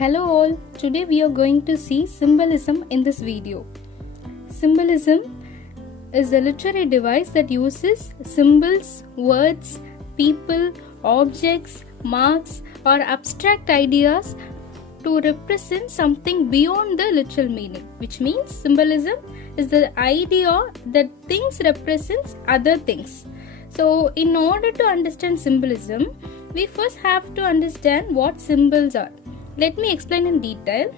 Hello all, today we are going to see symbolism in this video. Symbolism is a literary device that uses symbols, words, people, objects, marks or abstract ideas to represent something beyond the literal meaning, which means symbolism is the idea that things represents other things. So in order to understand symbolism, we first have to understand what symbols are. Let me explain in detail.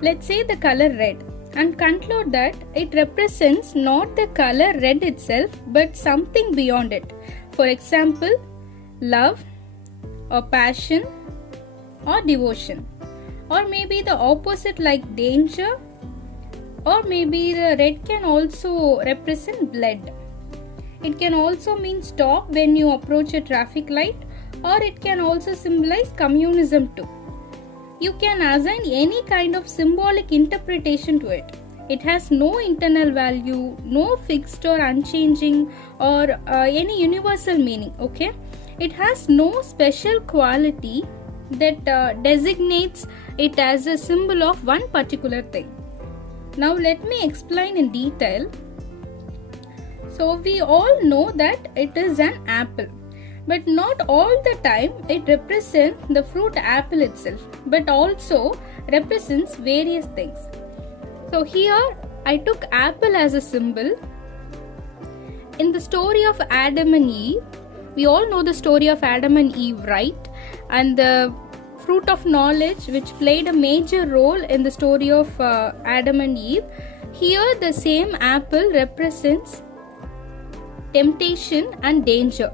Let's say the color red and conclude that it represents not the color red itself but something beyond it. For example, love or passion or devotion, or maybe the opposite like danger, or maybe the red can also represent blood. It can also mean stop when you approach a traffic light, or it can also symbolize communism too. You can assign any kind of symbolic interpretation to it. It has no internal value, no fixed or unchanging or any universal meaning. Okay, it has no special quality that designates it as a symbol of one particular thing. Now let me explain in detail. So we all know that it is an apple, but not all the time it represents the fruit apple itself, but also represents various things. So here I took apple as a symbol. In the story of Adam and Eve, we all know the story of Adam and Eve, right? And the fruit of knowledge, which played a major role in the story of Adam and Eve. Here the same apple represents temptation and danger.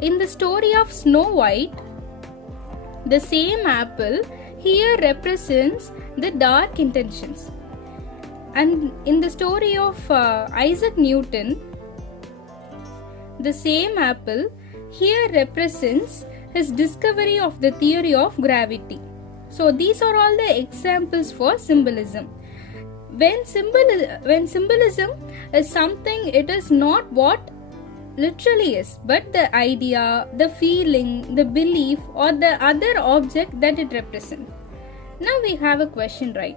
In the story of Snow White, the same apple here represents the dark intentions. And in the story of Isaac Newton, the same apple here represents his discovery of the theory of gravity. So these are all the examples for symbolism. When symbolism is something, it is not what literally is, but the idea, the feeling, the belief or the other object that it represents. Now we have a question, right?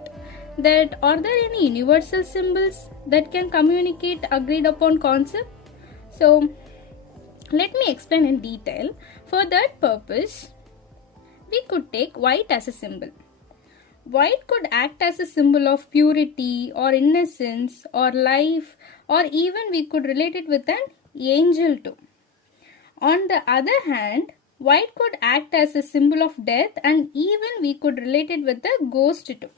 That are there any universal symbols that can communicate agreed upon concept? So let me explain in detail. For that purpose, we could take white as a symbol. White could act as a symbol of purity or innocence or life, or even we could relate it with an angel too. On the other hand, white could act as a symbol of death, and even we could relate it with a ghost too.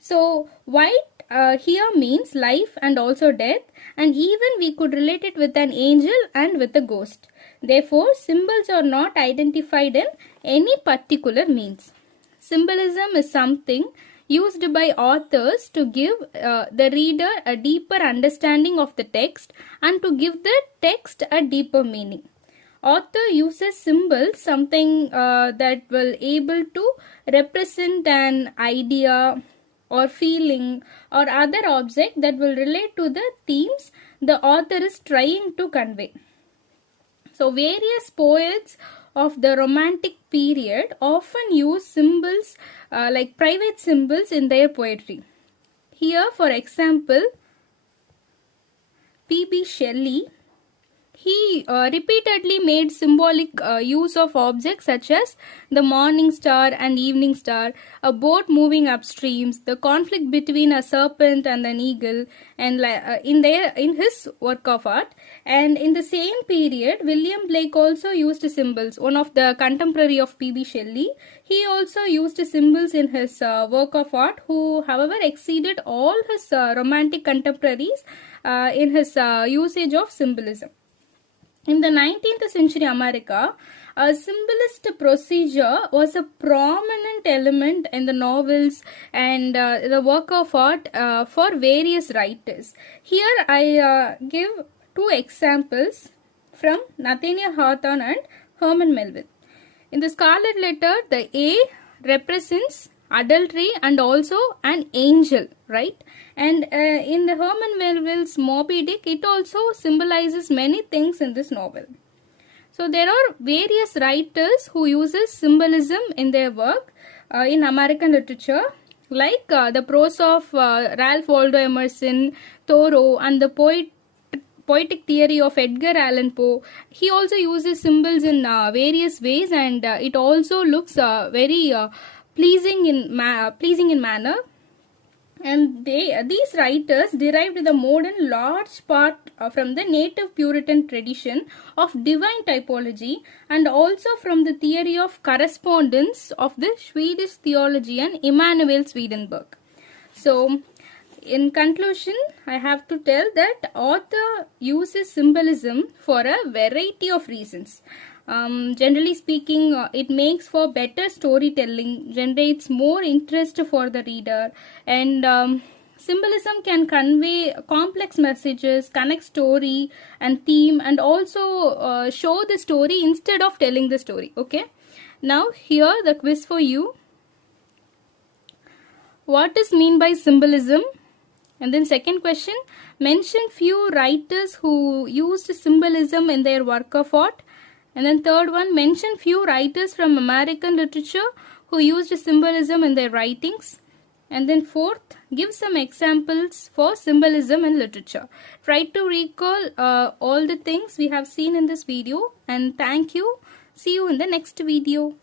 So white here means life and also death, and even we could relate it with an angel and with a ghost. Therefore, symbols are not identified in any particular means. Symbolism is something used by authors to give the reader a deeper understanding of the text and to give the text a deeper meaning. Author uses symbols, something that will able to represent an idea or feeling or other object that will relate to the themes the author is trying to convey. So various poets of the Romantic period often use symbols like private symbols in their poetry. Here, for example, P.B. Shelley, he repeatedly made symbolic use of objects such as the morning star and evening star, a boat moving upstreams, the conflict between a serpent and an eagle, and in his work of art. And in the same period, William Blake also used symbols. One of the contemporary of P.B. Shelley, he also used symbols in his work of art, who however exceeded all his romantic contemporaries in his usage of symbolism. In the 19th century America, a symbolist procedure was a prominent element in the novels and the work of art for various writers. Here I give two examples from Nathaniel Hawthorne and Herman Melville. In the Scarlet Letter, the A represents adultery and also an angel, right? And in the Herman Melville's Moby Dick, it also symbolizes many things in this novel. So there are various writers who uses symbolism in their work in American literature, like the prose of Ralph Waldo Emerson, Thoreau, and the poetic theory of Edgar Allan Poe. He also uses symbols in various ways, and it also looks very pleasing in manner. And these writers derived the modern large part from the native Puritan tradition of divine typology, and also from the theory of correspondence of the Swedish theologian Immanuel Swedenborg. So, in conclusion, I have to tell that author uses symbolism for a variety of reasons. Generally speaking, it makes for better storytelling, generates more interest for the reader, and symbolism can convey complex messages, connect story and theme, and also show the story instead of telling the story. Okay, now here the quiz for you. What is mean by symbolism? And then second question, mention few writers who used symbolism in their work of art. And then third one, mention few writers from American literature who used symbolism in their writings. And then fourth, give some examples for symbolism in literature. Try to recall all the things we have seen in this video, and thank you. See you in the next video.